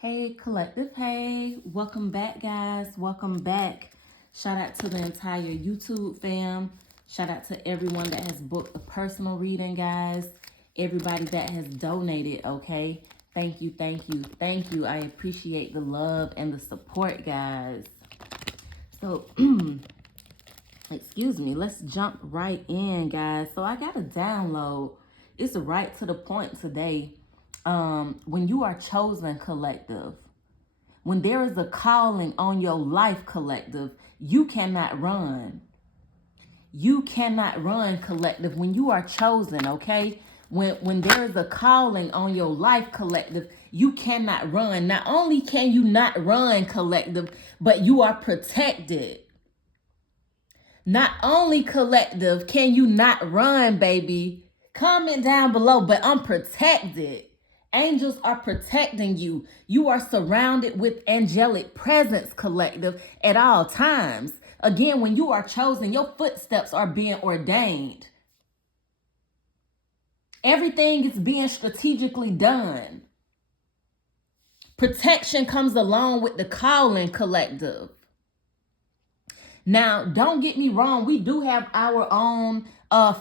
Hey, collective. Hey, welcome back, guys. Welcome back. Shout out to the entire YouTube fam. Shout out to everyone that has booked a personal reading, guys. Everybody that has donated, okay? Thank you, thank you, thank you. I appreciate the love and the support, guys. So, excuse me, let's jump right in, guys. So I got a download. It's right to the point today. When you are chosen, collective, when there is a calling on your life, collective, you cannot run. You cannot run, collective, when you are chosen, okay? When there is a calling on your life, collective, you cannot run. Not only can you not run, collective, but you are protected. Not only, collective, can you not run, baby. Comment down below, but I'm protected. Angels are protecting you. You are surrounded with angelic presence, collective, at all times. Again, when you are chosen, your footsteps are being ordained. Everything is being strategically done. Protection comes along with the calling, collective. Now, don't get me wrong. We do have our own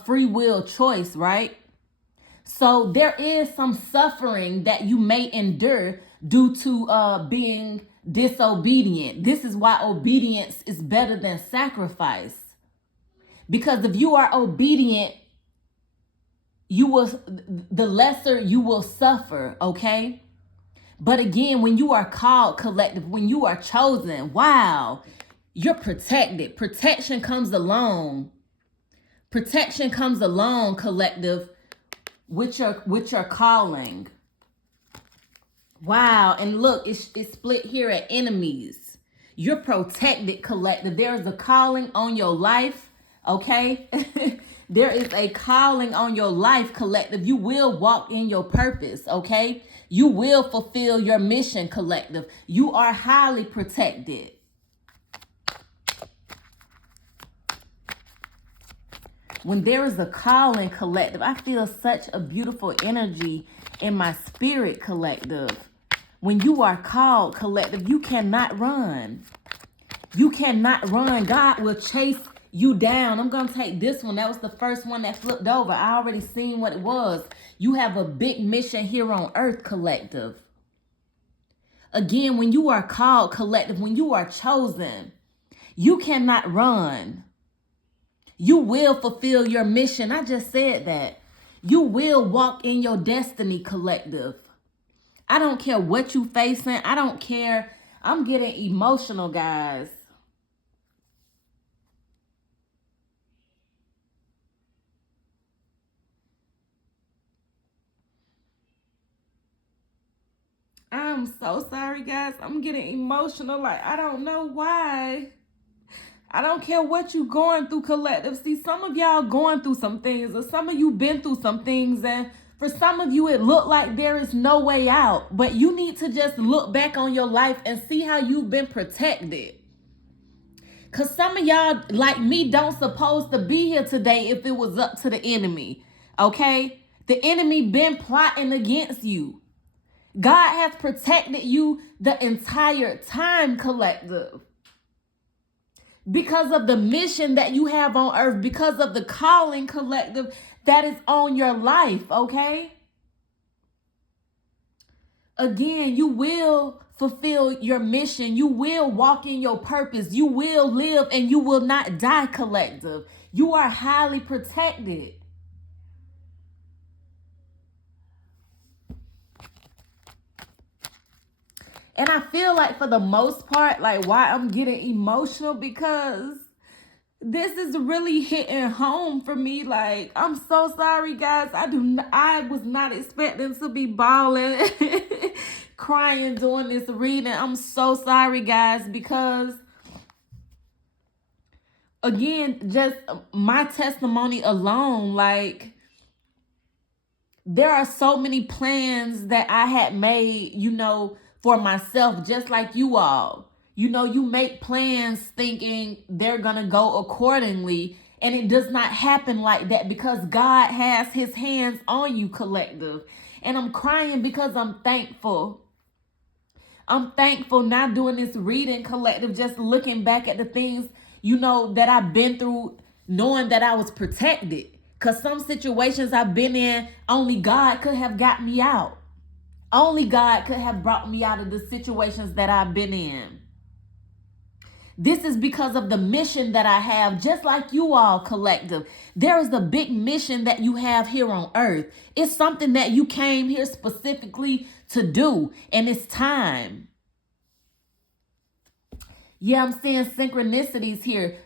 free will choice, right? So there is some suffering that you may endure due to being disobedient. This is why obedience is better than sacrifice. Because if you are obedient, the lesser you will suffer, okay? But again, when you are called, collective, when you are chosen, wow, you're protected. Protection comes along. Protection comes along, collective, with your calling. Wow. And look, it's split here at enemies. You're protected, collective. There is a calling on your life, okay? There is a calling on your life, collective. You will walk in your purpose, okay? You will fulfill your mission, collective. You are highly protected. When there is a calling, collective, I feel such a beautiful energy in my spirit, collective. When you are called, collective, you cannot run. You cannot run. God will chase you down. I'm going to take this one. That was the first one that flipped over. I already seen what it was. You have a big mission here on earth, collective. Again, when you are called, collective, when you are chosen, you cannot run. You will fulfill your mission. I just said that. You will walk in your destiny, collective. I don't care what you facing. I don't care. I'm getting emotional, guys. I'm so sorry, guys. I'm getting emotional. Like, I don't know why. I don't care what you going through, collective. See, some of y'all going through some things, or some of you been through some things, and for some of you, it looked like there is no way out. But you need to just look back on your life and see how you've been protected. Because some of y'all, like me, don't supposed to be here today if it was up to the enemy, okay? The enemy been plotting against you. God has protected you the entire time, collective. Because of the mission that you have on earth, because of the calling, collective, that is on your life, okay? Again, you will fulfill your mission. You will walk in your purpose. You will live and you will not die, collective. You are highly protected. And I feel like for the most part, like why I'm getting emotional, because this is really hitting home for me. Like, I'm so sorry, guys. I was not expecting to be bawling, crying during this reading. I'm so sorry, guys, because again, just my testimony alone, like, there are so many plans that I had made, for myself, just like you all. You make plans thinking they're going to go accordingly, and it does not happen like that because God has his hands on you, collective. And I'm crying because I'm thankful. I'm thankful now doing this reading collective, just looking back at the things, that I've been through, knowing that I was protected. Because some situations I've been in, only God could have got me out. Only God could have brought me out of the situations that I've been in. This is because of the mission that I have, just like you all collective. There is a big mission that you have here on earth. It's something that you came here specifically to do, and it's time. Yeah, I'm seeing synchronicities here.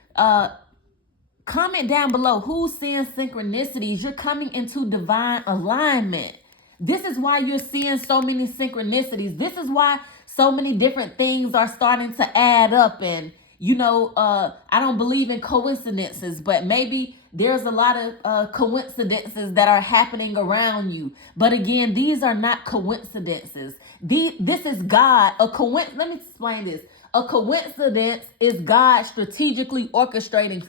Comment down below who's seeing synchronicities. You're coming into divine alignment. This is why you're seeing so many synchronicities. This is why so many different things are starting to add up. And, I don't believe in coincidences, but maybe there's a lot of coincidences that are happening around you. But again, these are not coincidences. This is God. Let me explain this. A coincidence is God strategically orchestrating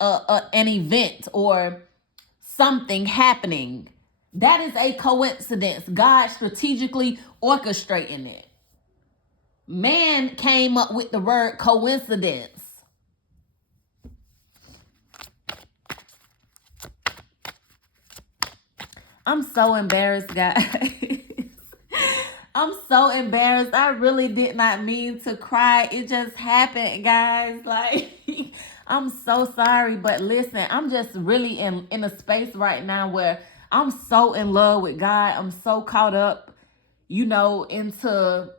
an event or something happening. That is a coincidence. God strategically orchestrating it. Man came up with the word coincidence. I'm so embarrassed, guys. I'm so embarrassed. I really did not mean to cry. It just happened, guys. Like, I'm so sorry. But listen, I'm just really in a space right now where I'm so in love with God. I'm so caught up, into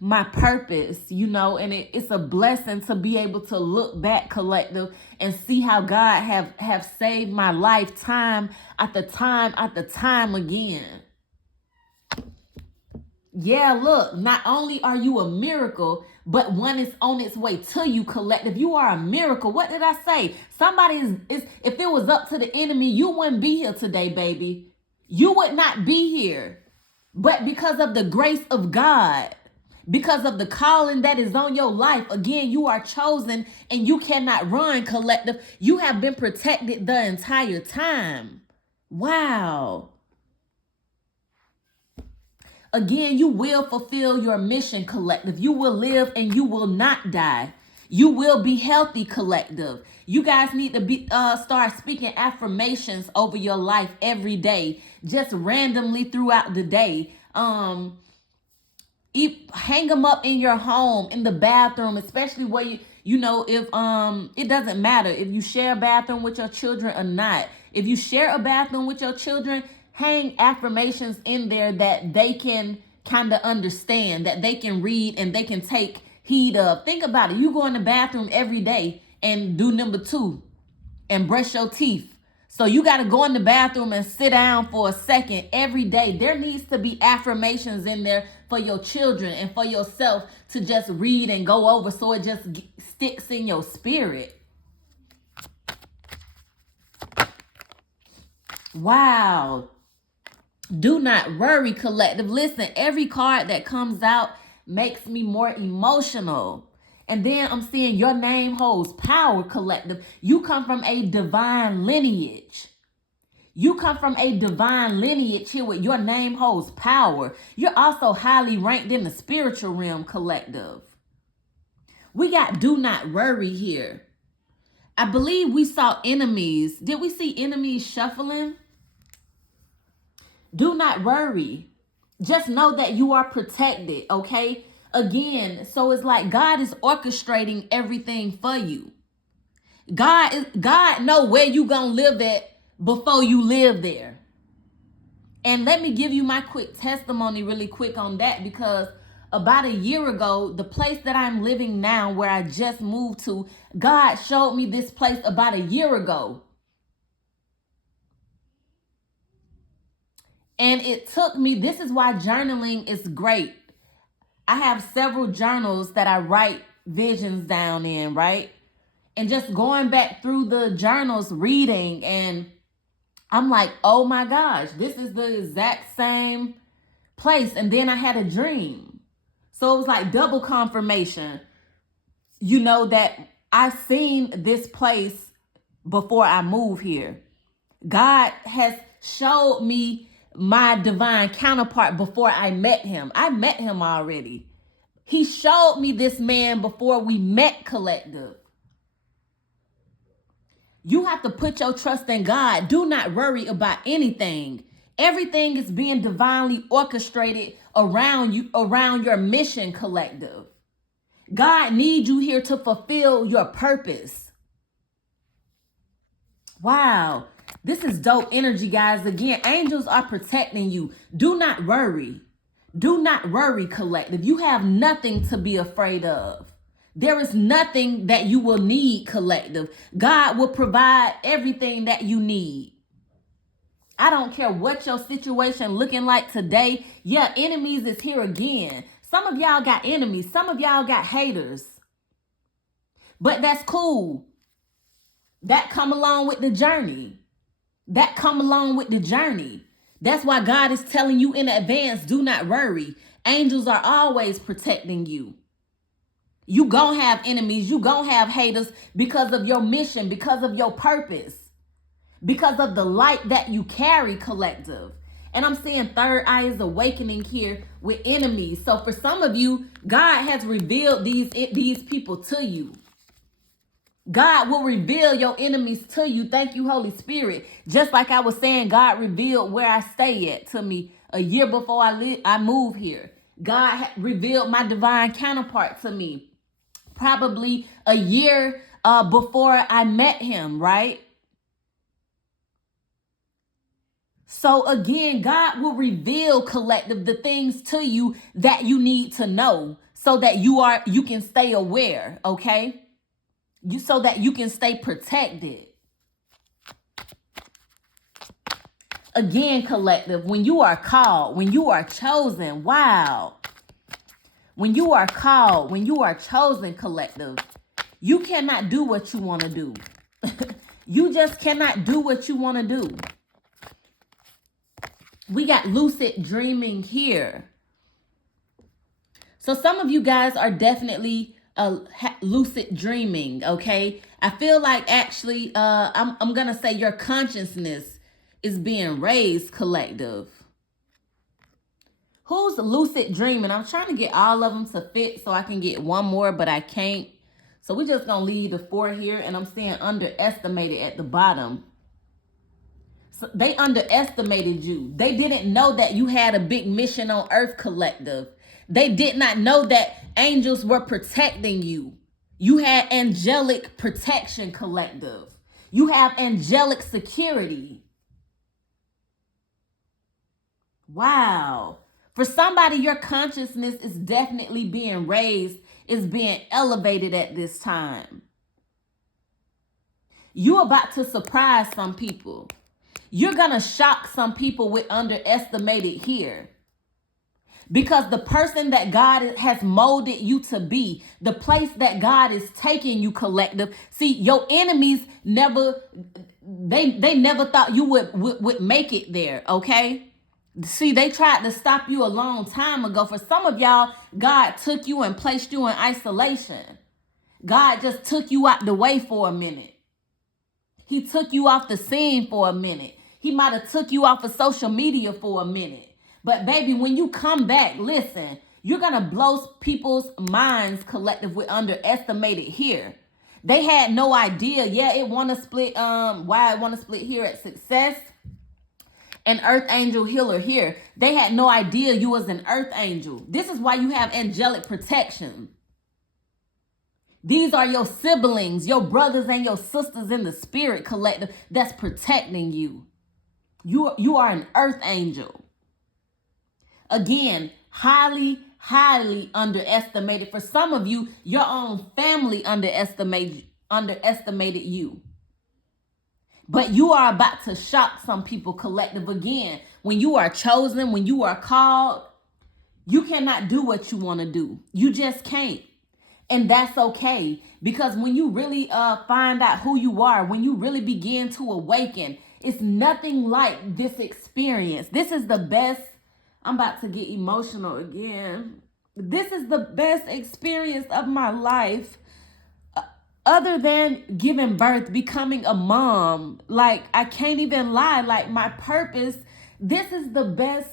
my purpose, and it's a blessing to be able to look back, collective, and see how God have saved my life time after time again. Yeah, look, not only are you a miracle, but one is on its way to you, collective. You are a miracle. What did I say? If it was up to the enemy, you wouldn't be here today, baby. You would not be here. But because of the grace of God, because of the calling that is on your life, again, you are chosen and you cannot run, collective. You have been protected the entire time. Wow. Again, you will fulfill your mission, collective. You will live and you will not die. You will be healthy, collective. You guys need to start speaking affirmations over your life every day, just randomly throughout the day. Hang them up in your home, in the bathroom, especially where if it doesn't matter if you share a bathroom with your children or not. If you share a bathroom with your children, hang affirmations in there that they can kind of understand, that they can read and they can take heed of. Think about it. You go in the bathroom every day and do number 2 and brush your teeth. So you got to go in the bathroom and sit down for a second every day. There needs to be affirmations in there for your children and for yourself to just read and go over so it just sticks in your spirit. Wow. Do not worry, collective. Listen, every card that comes out makes me more emotional. And then I'm seeing your name holds power, collective. You come from a divine lineage. You come from a divine lineage here with your name holds power. You're also highly ranked in the spiritual realm, collective. We got do not worry here. I believe we saw enemies. Did we see enemies shuffling? Do not worry. Just know that you are protected, okay? Again, so it's like God is orchestrating everything for you. God know where you gonna live at before you live there. And let me give you my quick testimony really quick on that, because about a year ago, the place that I'm living now, where I just moved to, God showed me this place about a year ago. And it took me, this is why journaling is great. I have several journals that I write visions down in, right? And just going back through the journals, reading, and I'm like, oh my gosh, this is the exact same place. And then I had a dream. So it was like double confirmation, that I've seen this place before I moved here. God has showed me my divine counterpart before I met him. I met him already. He showed me this man before we met, collective. You have to put your trust in God. Do not worry about anything. Everything is being divinely orchestrated around you, around your mission, collective. God needs you here to fulfill your purpose. Wow. This is dope energy, guys. Again, angels are protecting you. Do not worry. Do not worry, collective. You have nothing to be afraid of. There is nothing that you will need, collective. God will provide everything that you need. I don't care what your situation looking like today. Yeah, enemies is here again. Some of y'all got enemies. Some of y'all got haters. But that's cool. That come along with the journey. That come along with the journey. That's why God is telling you in advance, do not worry. Angels are always protecting you. You gonna have enemies. You gonna have haters because of your mission, because of your purpose, because of the light that you carry, collective. And I'm seeing third eye is awakening here with enemies. So for some of you, God has revealed these people to you. God will reveal your enemies to you. Thank you, Holy Spirit. Just like I was saying, God revealed where I stay at to me a year before I moved here. God revealed my divine counterpart to me probably a year before I met him, right? So again, God will reveal, collective, the things to you that you need to know so that you can stay aware, okay? So that you can stay protected. Again, collective, when you are called, when you are chosen, wow. When you are called, when you are chosen, collective, you cannot do what you want to do. You just cannot do what you want to do. We got lucid dreaming here. So some of you guys are definitely lucid dreaming, okay? I feel like actually, I'm going to say your consciousness is being raised, collective. Who's lucid dreaming? I'm trying to get all of them to fit so I can get one more, but I can't. So we're just going to leave the 4 here, and I'm saying underestimated at the bottom. So they underestimated you. They didn't know that you had a big mission on earth, collective. They did not know that angels were protecting you. You had angelic protection, collective. You have angelic security. Wow. For somebody, your consciousness is definitely being raised, is being elevated at this time. You're about to surprise some people. You're going to shock some people with underestimated here. Because the person that God has molded you to be, the place that God is taking you, collective. See, your enemies never thought you would make it there, okay? See, they tried to stop you a long time ago. For some of y'all, God took you and placed you in isolation. God just took you out the way for a minute. He took you off the scene for a minute. He might have took you off of social media for a minute. But baby, when you come back, listen, you're going to blow people's minds, collective, with underestimated here. They had no idea. Yeah, it want to split, why it want to split here at success. An earth angel healer here. They had no idea you was an earth angel. This is why you have angelic protection. These are your siblings, your brothers and your sisters in the spirit, collective, that's protecting you. You are an earth angel. Again, highly, highly underestimated. For some of you, your own family underestimated you. But you are about to shock some people, collective. Again, when you are chosen, when you are called, you cannot do what you want to do. You just can't. And that's okay. Because when you really find out who you are, when you really begin to awaken, it's nothing like this experience. This is the best. I'm about to get emotional again. This is the best experience of my life. Other than giving birth, becoming a mom, like I can't even lie, like my purpose, this is the best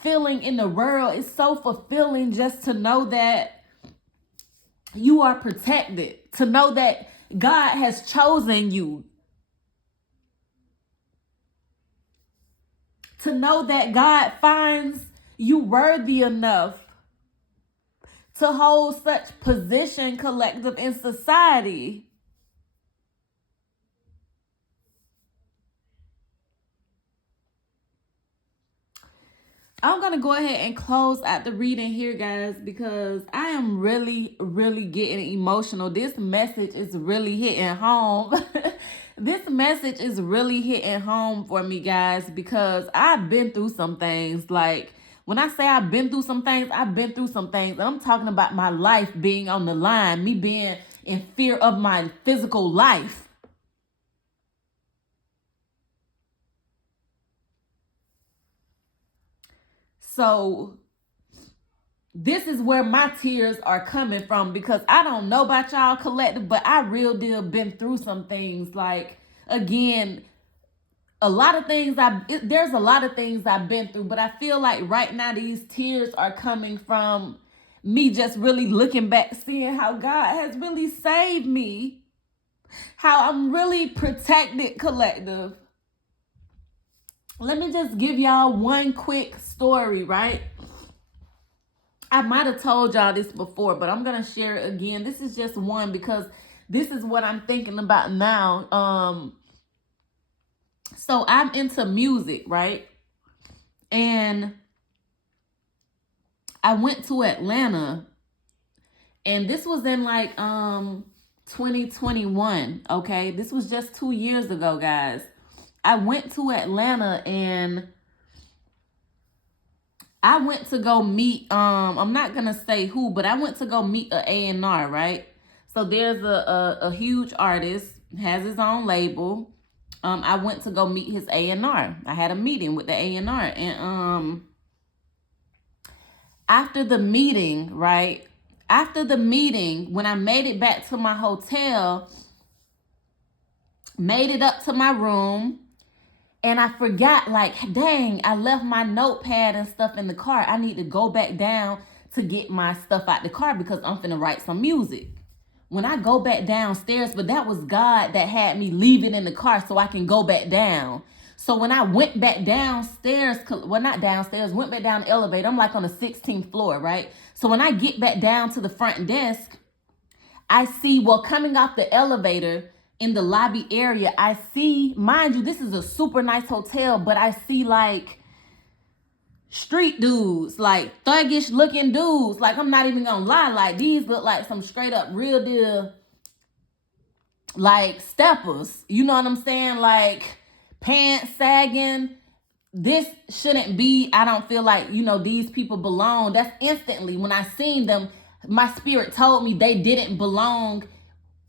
feeling in the world. It's so fulfilling just to know that you are protected, to know that God has chosen you, to know that God finds you worthy enough to hold such position, collective, in society. I'm going to go ahead and close out the reading here, guys, because I am really, really getting emotional. This message is really hitting home. This message is really hitting home for me, guys, because I've been through some things. Like, when I say I've been through some things, I've been through some things. I'm talking about my life being on the line, me being in fear of my physical life. So this is where my tears are coming from, because I don't know about y'all collective, but I real deal been through some things. Like, again, there's a lot of things I've been through, but I feel like right now these tears are coming from me just really looking back, seeing how God has really saved me, how I'm really protected, collective. Let me just give y'all one quick story, right? I might have told y'all this before, but I'm going to share it again. This is just one because this is what I'm thinking about now. So I'm into music, right? And I went to Atlanta, and this was in like 2021, okay? This was just 2 years ago, guys. I went to Atlanta, and I went to go meet, I'm not going to say who, but I went to go meet a A&R, right? So there's a huge artist, has his own label. I went to go meet his A&R. I had a meeting with the A&R. And after the meeting, right? After the meeting, when I made it back to my hotel, made it up to my room, and I forgot, like, dang, I left my notepad and stuff in the car. I need to go back down to get my stuff out the car because I'm finna write some music. When I go back downstairs, but that was God that had me leave it in the car so I can go back down. So when I went back downstairs, well, not downstairs, went back down the elevator. I'm like on the 16th floor, right? So when I get back down to the front desk, I see, well, coming off the elevator in the lobby area, I see, mind you, this is a super nice hotel, but I see like street dudes, like thuggish looking dudes. Like, I'm not even gonna lie, like these look like some straight up real deal, like steppers. You know what I'm saying? Like pants sagging. This shouldn't be, I don't feel like, these people belong. That's instantly, when I seen them, my spirit told me they didn't belong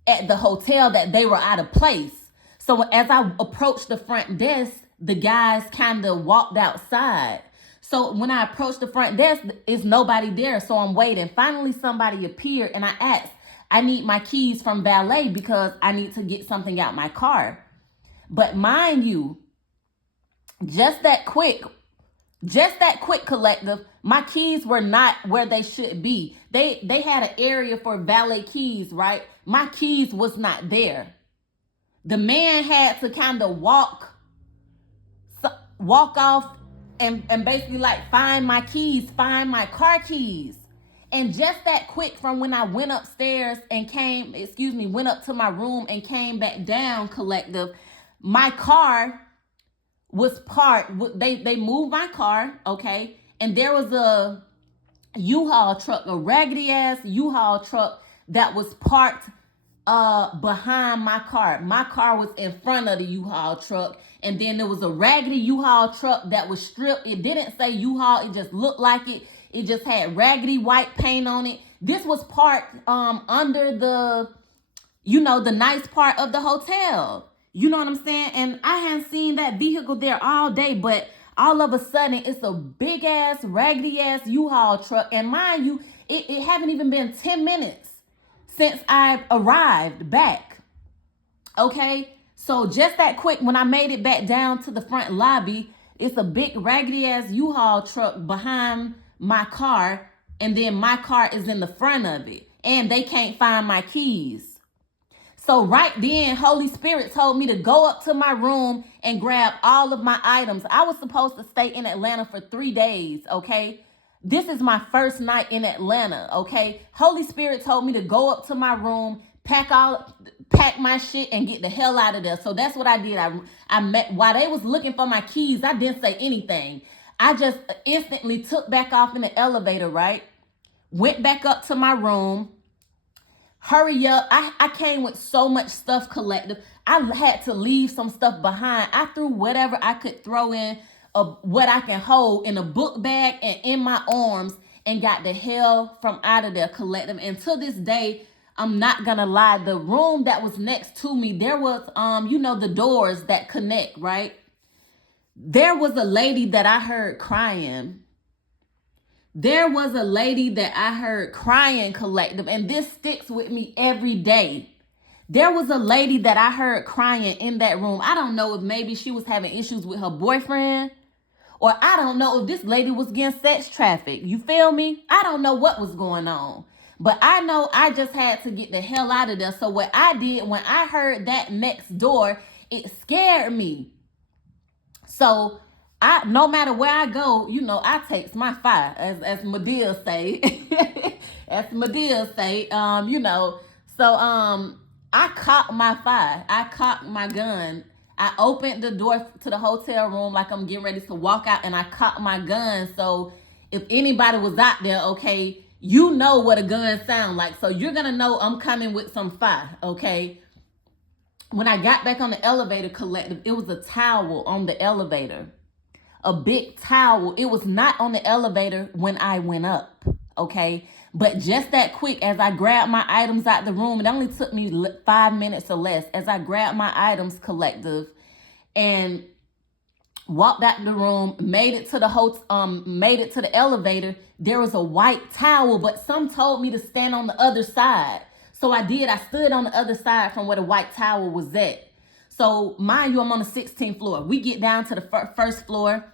at the hotel, that they were out of place. So as I approached the front desk, the guys kind of walked outside. So when I approached the front desk, it's nobody there. So I'm waiting. Finally, somebody appeared, and I asked, I need my keys from valet because I need to get something out my car. But mind you, just that quick, collective, my keys were not where they should be. They had an area for valet keys, right? My keys was not there. The man had to kind of walk off and basically like find my keys, find my car keys. And just that quick, from when I went upstairs and went up to my room and came back down, collective, my car was parked. They moved my car, okay? And there was a U-Haul truck, a raggedy ass U-Haul truck that was parked behind my car. My car was in front of the U-Haul truck, and then there was a raggedy U-Haul truck that was stripped. It didn't say U-Haul, it just looked like it. It just had raggedy white paint on it. This was parked under the, the nice part of the hotel. You know what I'm saying? And I hadn't seen that vehicle there all day, but all of a sudden, it's a big ass, raggedy ass U-Haul truck. And mind you, it haven't even been 10 minutes since I arrived back. Okay? So just that quick, when I made it back down to the front lobby, It's a big raggedy ass U-Haul truck behind my car, and then my car is in the front of it, and they can't find my keys. So right then, Holy Spirit told me to go up to my room and grab all of my items. I was supposed to stay in Atlanta for 3 days, okay? This is my first night in Atlanta, okay? Holy Spirit told me to go up to my room, pack my shit, and get the hell out of there. So that's what I did. I met, while they was looking for my keys, I didn't say anything. I just instantly took back off in the elevator, right? Went back up to my room. Hurry up. I came with so much stuff, collective. I had to leave some stuff behind. I threw whatever I could throw in, what I can hold in a book bag and in my arms, and got the hell from out of there, collective. And to this day, I'm not gonna lie, the room that was next to me, there was, the doors that connect, right? There was a lady that I heard crying. There was a lady that I heard crying, collective, and this sticks with me every day. There was a lady that I heard crying in that room. I don't know if maybe she was having issues with her boyfriend, or I don't know if this lady was getting sex trafficked. You feel me? I don't know what was going on. But I know I just had to get the hell out of there. So what I did when I heard that next door, it scared me. So no matter where I go, I takes my fire, as Medea say, So I cocked my fire. I cocked my gun. I opened the door to the hotel room like I'm getting ready to walk out, and I cocked my gun. So if anybody was out there, okay, you know what a gun sound like. So you're gonna know I'm coming with some fire, okay? When I got back on the elevator, collective, it was a towel on the elevator. A big towel. It was not on the elevator when I went up, okay? But just that quick, as I grabbed my items out the room, it only took me 5 minutes or less. As I grabbed my items, collective, and walked out the room, made it to the elevator, there was a white towel, but some told me to stand on the other side. So I did. I stood on the other side from where the white towel was at. So mind you, I'm on the 16th floor. We get down to the first floor.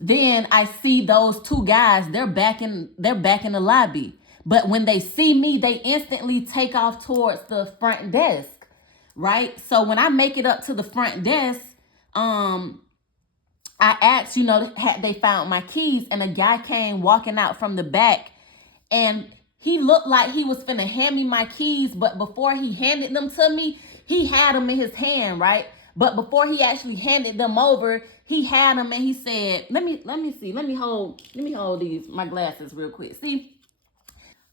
Then I see those two guys. They're back in the lobby. But when they see me, they instantly take off towards the front desk, right? So when I make it up to the front desk, I asked, had they found my keys, and a guy came walking out from the back, and he looked like he was finna hand me my keys, but before he handed them to me, he had them in his hand, right? But before he actually handed them over, he had them, and he said, let me see. Let me hold my glasses real quick. See,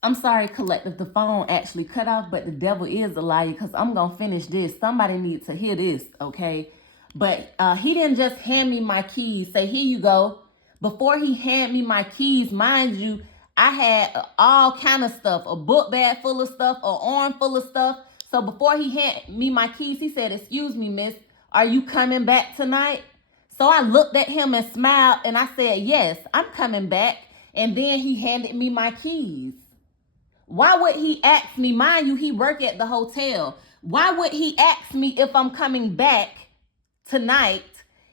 I'm sorry, collective. The phone actually cut off, but the devil is a liar, because I'm going to finish this. Somebody needs to hear this, okay? But he didn't just hand me my keys, say, here you go. Before he handed me my keys, mind you, I had all kind of stuff, a book bag full of stuff, an arm full of stuff. So before he handed me my keys, he said, excuse me, miss, are you coming back tonight? So I looked at him and smiled, and I said, yes, I'm coming back. And then he handed me my keys. Why would he ask me? Mind you, he worked at the hotel. Why would he ask me if I'm coming back tonight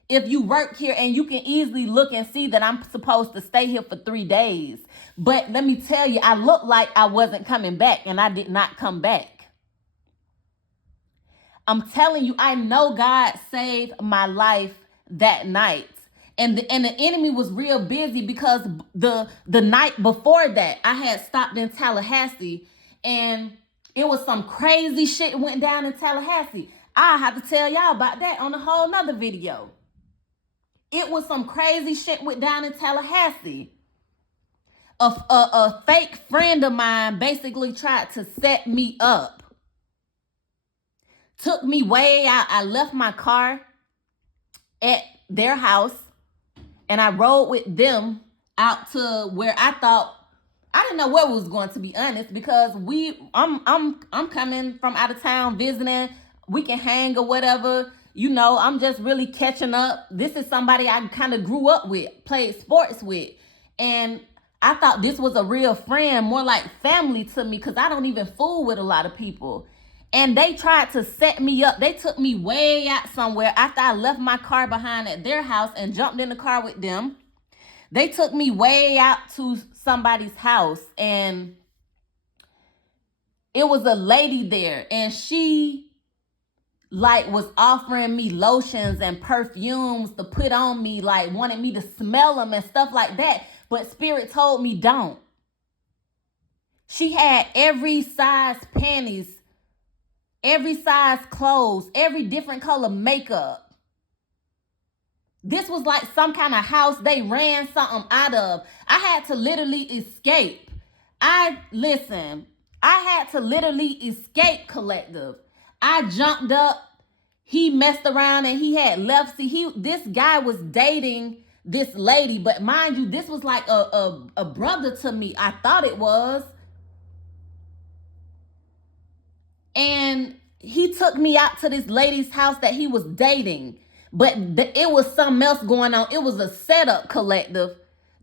if you work here and you can easily look and see that I'm supposed to stay here for 3 days? But let me tell you, I looked like I wasn't coming back, and I did not come back. I'm telling you, I know God saved my life that night. And the enemy was real busy, because the night before that, I had stopped in Tallahassee, and it was some crazy shit went down in Tallahassee. I have to tell y'all about that on a whole nother video. It was some crazy shit went down in Tallahassee. A fake friend of mine basically tried to set me up. Took me way out. I left my car at their house, and I rode with them out to where I didn't know where we was going, to be honest, because I'm coming from out of town visiting. We can hang or whatever. I'm just really catching up. This is somebody I kind of grew up with, played sports with. And I thought this was a real friend, more like family to me, because I don't even fool with a lot of people. And they tried to set me up. They took me way out somewhere after I left my car behind at their house and jumped in the car with them. They took me way out to somebody's house, and it was a lady there, and she like was offering me lotions and perfumes to put on me, like wanted me to smell them and stuff like that. But Spirit told me don't. She had every size panties, every size clothes, every different color makeup. This was like some kind of house they ran something out of. I had to literally escape. I had to literally escape, collective. I jumped up. He messed around and he had left. See, this guy was dating this lady, but mind you, this was like a brother to me. I thought it was. And he took me out to this lady's house that he was dating. But it was something else going on. It was a setup, collective.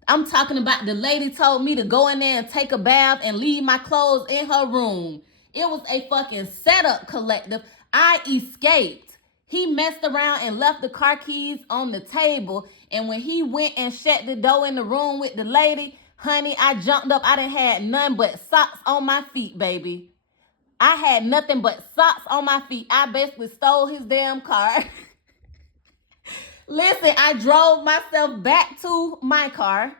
I'm talking about the lady told me to go in there and take a bath and leave my clothes in her room. It was a fucking setup, collective. I escaped. He messed around and left the car keys on the table. And when he went and shut the door in the room with the lady, honey, I jumped up. I done had nothing but socks on my feet, baby. I had nothing but socks on my feet. I basically stole his damn car. Listen, I drove myself back to my car,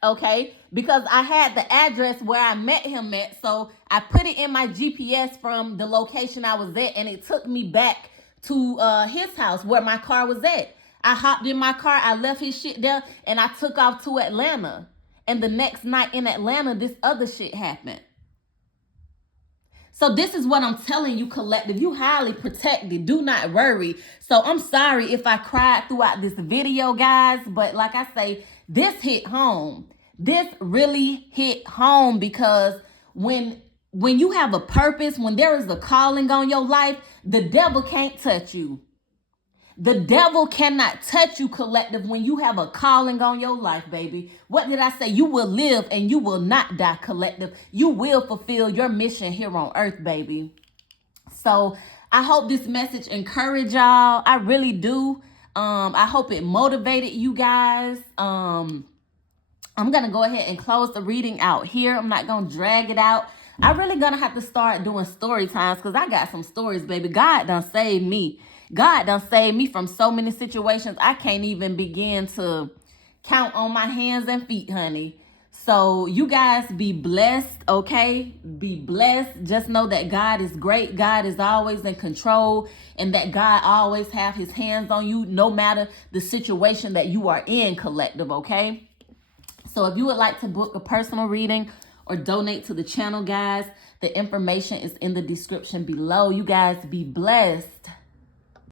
okay, because I had the address where I met him at. So I put it in my GPS from the location I was at, and it took me back to his house where my car was at. I hopped in my car, I left his shit there, and I took off to Atlanta. And the next night in Atlanta, this other shit happened. So this is what I'm telling you, collective. You highly protected. Do not worry. So I'm sorry if I cried throughout this video, guys. But like I say, this hit home. This really hit home because when you have a purpose, when there is a calling on your life, the devil can't touch you. The devil cannot touch you, collective, when you have a calling on your life, baby. What did I say? You will live and you will not die, collective. You will fulfill your mission here on earth, baby. So I hope this message encouraged y'all. I really do. I hope it motivated you guys. I'm going to go ahead and close the reading out here. I'm not going to drag it out. I'm really going to have to start doing story times because I got some stories, baby. God done saved me. God done saved me from so many situations I can't even begin to count on my hands and feet, honey. So you guys be blessed, okay? Be blessed. Just know that God is great. God is always in control, and that God always have his hands on you no matter the situation that you are in, collective, okay? So if you would like to book a personal reading or donate to the channel, guys, the information is in the description below. You guys be blessed.